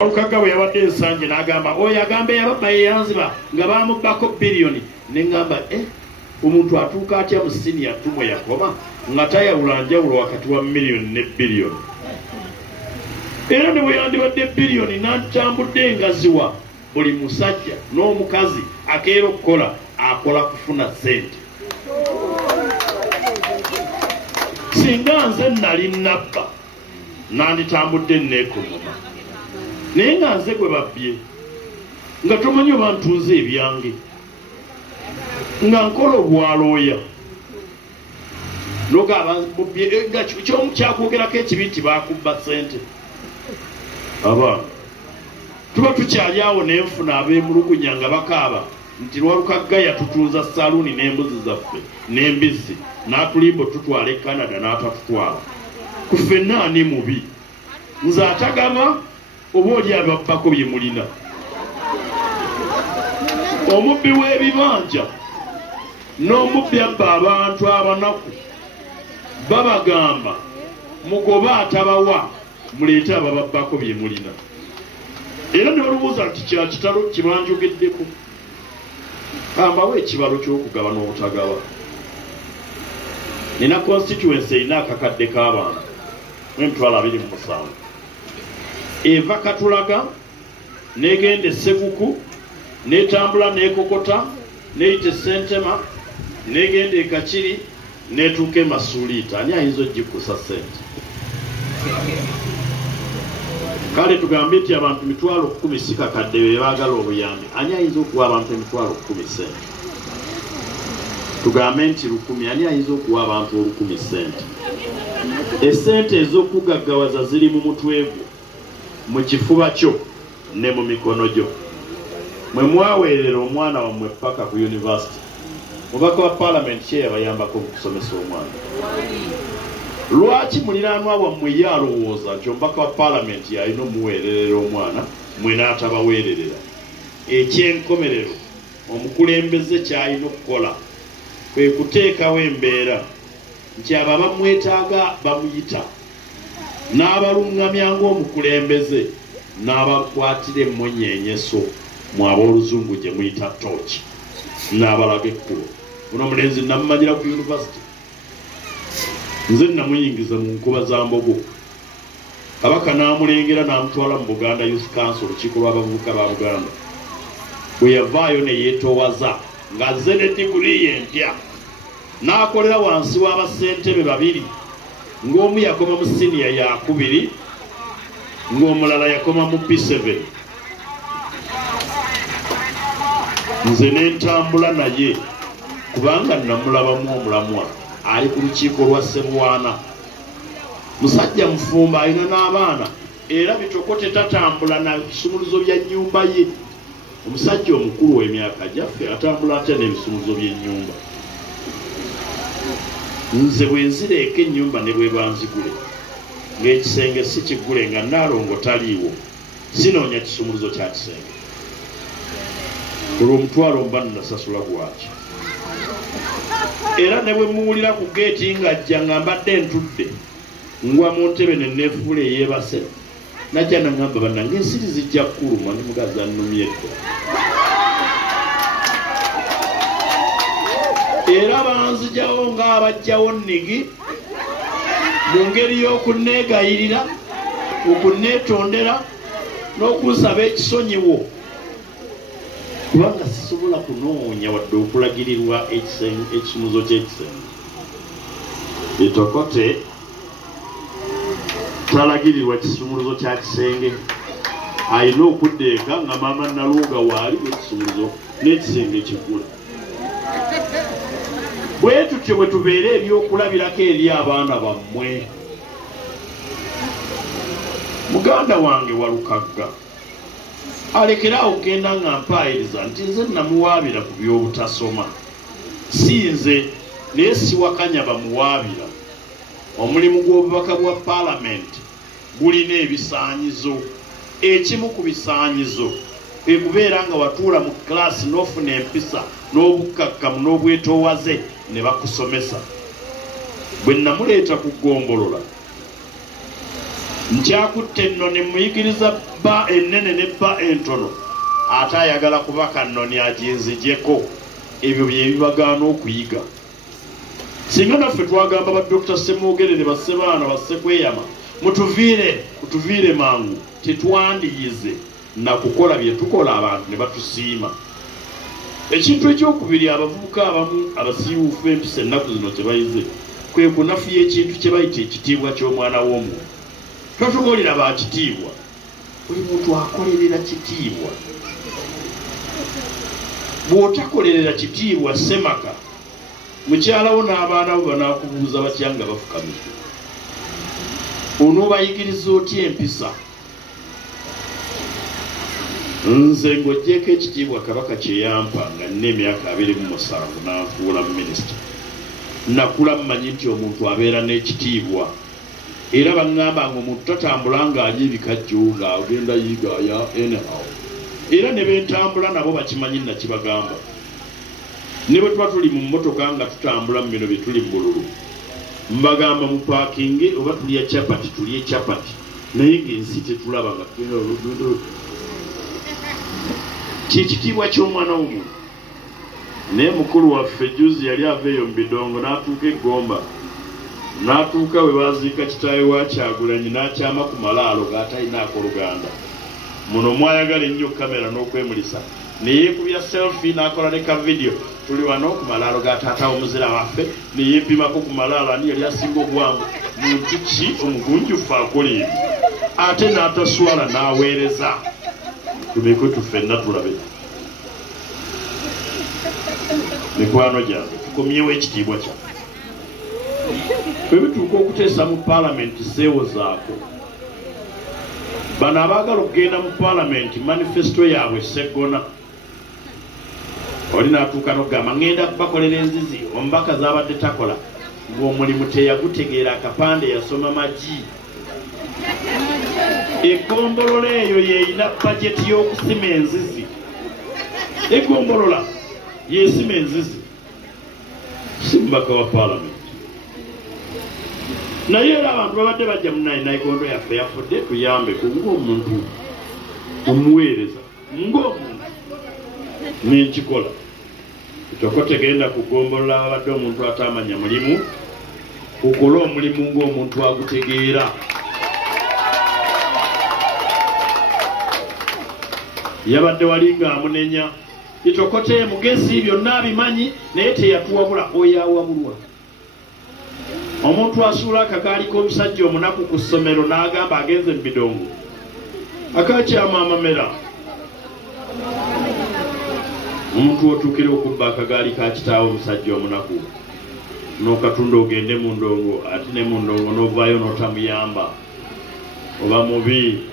Kagabo yabadde ensanje n'agamba oyo agamba yababba yeyanziba nga bamubbako biliyoni ne ngamba omuntu atuuka atya mu siniya tumwe yakoma nga tayawula njawulo wakati wa miliyoni ne biliyoni. Era ne bwe yandibadde biliyoni n'atambudde ngaziwa buli musajja n'omukazi akeera okukola akola kufuna sente. Singa nze nali nabba nanditambudde neekomoma naye nga nze gwe babbye nga tomanyi oba ntunze ebyange nga nkola obwalooya nogaba mubbye nga kyakwogerako ekibi nti bakubba sente. Abaana tuba tukyali awo nenfuna ab'emulugunya nga bakaaba nti lwalukagaya tutunza saluuni n'embuzi zaffe n'embizzi n'atulimba tutwala e Canada n'atatutwala ku ffenna ani mubi nze atagama oba oli ababbako bye mulina. Omubbi w'ebibanja n'omubbi abba abantu abanaku babagamba mugoba atabawa muleete abababbako bye mulina. Era ne balubuuza nti kya kitalo kibanjogeddeko kambawo ekibalo ky'okugaba n'obutagaba. Nina constituency erina akakadde k'abantu mu 27 eva Katulaga negenda e Ssebuku netambula nekokota neyita Sentema negenda e Kakiri netuuka e Masuliita. Ani ayinza ogikusa sente? Kale tugambe nti abantu 10,000 si kakadde be baagala obuyambi. Ani ayinza okuwa abantu 10,000 sente? Tugambe nti 1,000. Ani ayinza okuwa abantu 1,000 sente? Esente ez'okugaggawaza ziri mu mutwe gwo, mu kifuba kyo ne mu mikono gyo. Mwe mwaweerera omwana wammwe paka ku university, mubaka wa parliament kye yabayambako okusomesa omwana. Lwaki muliraanwa wammwe ye alowooza nti omubaka wa parliament yalina omuweererera omwana mwe n'atabaweererera? Ekyenkomerero omukulembeze kyalina okukola kwe kuteekawo embeera nti abo abamwetaaga bamuyita n'abalungamya ng'omukulembeze n'abakwatira emmunyeenyeso mwaba oluzungu gye muyita tooki n'abalaga ekkubo. Buno omulenzi namumanyira ku university, nze namuyingiza mu nkuba za Mbogo. Kabaka n'amulengera n'amutwala mu Buganda Youth Council, olukiiko lw'abavubuka ba Buganda. Bwe yavaayo ne yeetoowaza ng'azze ne diguli ye empya n'akolera wansi w'abasentebe babiri, ng'omu yakoma mu siniya ya 2 ng'omulala yakoma mu P7. Nze n'entambula naye kubanga namulabamu omulamwa ali ku lukiiko lwa Ssebwana. Musajja mufumba alina n'abaana era bitokote tatambula na bisumuluzo bya nnyumba ye. Omusajja omukulu w'emyaka gyaffe atambula atya n'ebisumuluzo by'ennyumba. Nze bwe nzireeka ennyumba ne bwe banzigule ng'ekisenge si kigule nga Naalongo taliiwo, sinoonya kisumuluzo kya kisenge. Olwo omutwalo mba nasasula gwaki. Era ne bwe muwulira ku geeti ng'ajja nga mbadde ntudde ngwa mu ntebe ne neefuula eyeebase, najja nangamba bannange ensiri zijja kkuluma ne mugazi annumye dda. Era banzijawo ng'abajjawo nnigi mu ngeri y'okunneegayirira, okunneetondera n'okunsaba ekisonyiwo kubanga sisobola kunoonya wadde okulagirirwa ekisumuzo ky'ekisenge. Etokote talagirirwa kisumuluzo kya kisenge, alina okuddeeka nga maama Naluga waali ekisumuluzo n'ekisenge kigula. Bwe tutyo bwe tubeera ebyokulabirako eri abaana bammwe. Muganda wange Walukagga alekerawo genda nga mpaayiriza nti nze namuwaabira ku by'obutasoma. Si nze naye siwakanya bamuwaabira. Omulimu gw'obubaka bwa parliament gulina ebisaanyizo. Ekimu ku bisaanyizo kwe kubeera nga watuula mu klaasi n'ofuna empisa n'obukkakkamu n'obwetoowaze ne bakusomesa. Bwe namuleeta ku ggombolola nkyakutte nno ne muyigiriza bba ennene ne bba entono ate ayagala kuba kannoni aginzijeko. Ebyo bye bibagaana okuyiga. Singa naffe twagamba ba Dr. Ssemwogerere basse baana basse kweyama mutuviire mangu tetwandiyize na kukola bye tukola abantu ne batusiima. Ekintu ekyokubiri abavubuka abamu abasiiwuufu empisa ennaku zino kye bayize kwe kunafuya ekintu kye bayita ekitiibwa ky'omwana w'omuntu. Totubuulira ba kitiibwa, buli muntu akolerera kitiibwa. Bw'otakolerera kitiibwa semaka mukyalawo n'abaana bo banaakubuuza batya nga bafukamidde. Onoobayigiriza otya empisa? Nze ng'oggyeko ekitiibwa Kabaka kye yampa nga nina emyaka 27 n'anfuula minisita. Nakula mmanyi nti omuntu abeera n'ekitiibwa. Era baŋŋamba ng'omuntu tatambula ng'alya ebikajjo ng'agenda yigaaya anyhow. Era ne bentambula nabo bakimanyi nakibagamba. Ne bwe tuba tuli mu mmotoka nga tutambula mu bino bye tuli mu bululu, mbagamba mu paakingi oba tulya chapati tulye chapati naye ng'ensi tetulaba nga kyekitiibwa ky'omwana w'omuntu. Naye mukulu waffe juzi yali aveeyo mu bidongo n'atuuka eggomba, n'atuuka we baziika kitaawe wa Kyagulanyi n'akyama ku malaalo g'atalinaako Luganda. Muno mwayagala ennyo kamera n'okwemulisa ne yeekubya selfie n'akola ne ka video. Tuli wano ku malaalo ga taata omuzira waffe ne yeepimako ku malaalo ani yali asinga obwangu. Muntu ki omugunjufu akola ebyo ate n'ataswala n'aweereza. Tubeko tufenna tulabe. Mikwano gyange tukomyewo ekitiibwa kyaffe. Bwe bituuka okuteesa mu paalamenti seewo zaako, bano abaagala okugenda mu paalamenti manifesto yaabwe seggona. Oli n'atuuka n'okugamba ngenda kubakolera enzizi omubaka z'abadde takola, ng'omulimu teyagutegeera akapande yasoma magi. Eggombolola eyo yeeyina bajeti y'okusima enzizi. Eggombolola yeesima enzizi, si mubaka wa paalamenti. Naye era abantu babadde bajja mu nayikondo yaffe yafudde tuyambeko ng'omuntu omuweereza, ng'omuntu n'ekikola. Toko tegenda kugombolola abadde omuntu atamanya mulimu, kukola omulimu ng'omuntu agutegeera. Yabadde wali ng'amunenya itokote mugezi byonna abimanyi naye teyatuwabula oyawabulwa. Omuntu asuula akagaali k'omusajja omunaku ku ssomero n'agamba agenze mu bidongo akakyama amamera. Omuntu otuukira okubba akagaali ka kitaawe omusajja omunaku n'okatunda ogende mu ndongo, ate ne mu ndongo n'ovaayo n'otamuyamba, oba mubi.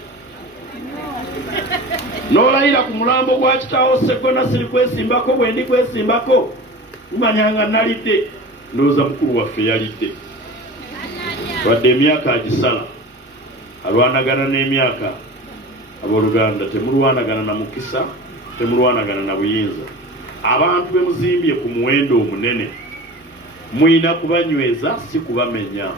N'olayira ku mulambo gwa kitaawo seggona siri kwesimbako, bwe ndi kwesimbako mumanyanga nalidde. Ndowooza mukulu waffe yalidde. Wadde emyaka agisala, alwanagana n'emyaka. Abooluganda temulwanagana na mukisa, temulwanagana na buyinza. Abantu be muzimbye ku muwendo omunene muyina kubanyweza si kubamenya.